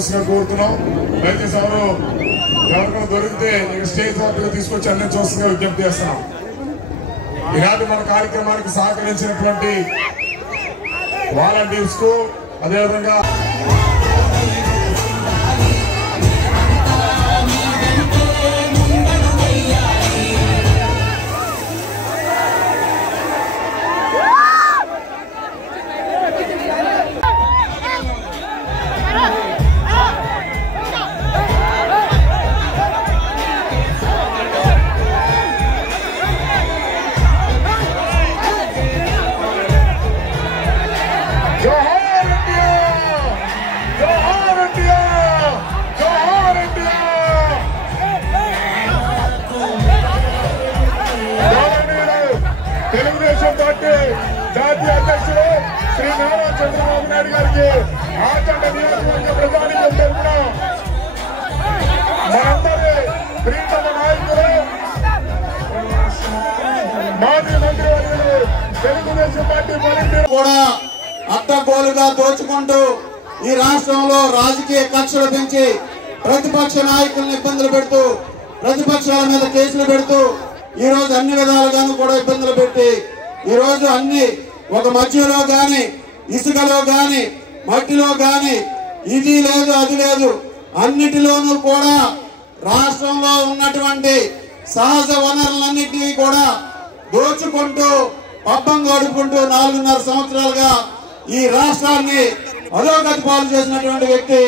అందవలసిగా కోరుతున్నాం. దయచేసి ఎవరికైనా దొరికితే స్టేజ్ వద్దకు తీసుకొచ్చి అన్ని చూస్తూనే విజ్ఞప్తి చేస్తున్నాం. ఈనాటి మన కార్యక్రమానికి సహకరించినటువంటి వాలంటీర్స్ కు అదేవిధంగా తెలుగుదేశం పార్టీ జాతీయ అధ్యక్షుడు శ్రీ నారా చంద్రబాబు నాయుడు గారికి ఆచంట నియోజకవర్గ ప్రజానీకం తరఫున మనందరి ప్రీతమ నాయకులు మాజీ మంత్రివర్యులు తెలుగుదేశం పార్టీ కూడా అడ్డగోలుగా దోచుకుంటూ ఈ రాష్ట్రంలో రాజకీయ కక్షలు పెంచి ప్రతిపక్ష నాయకులను ఇబ్బందులు పెడుతూ ప్రతిపక్షాల మీద కేసులు పెడుతూ ఈ రోజు అన్ని విధాలుగాను కూడా ఇబ్బందులు పెట్టి ఈ రోజు అన్ని ఒక మధ్యలో గాని ఇసుకలో గాని మట్టిలో గాని ఇది లేదు అది లేదు అన్నిటిలోనూ కూడా రాష్ట్రంలో ఉన్నటువంటి సహజ వనరులన్నిటినీ కూడా దోచుకుంటూ పబ్బం గడుపుకుంటూ 4.5 సంవత్సరాలుగా ఈ రాష్ట్రాన్ని అధోగతి పాలు చేసినటువంటి వ్యక్తి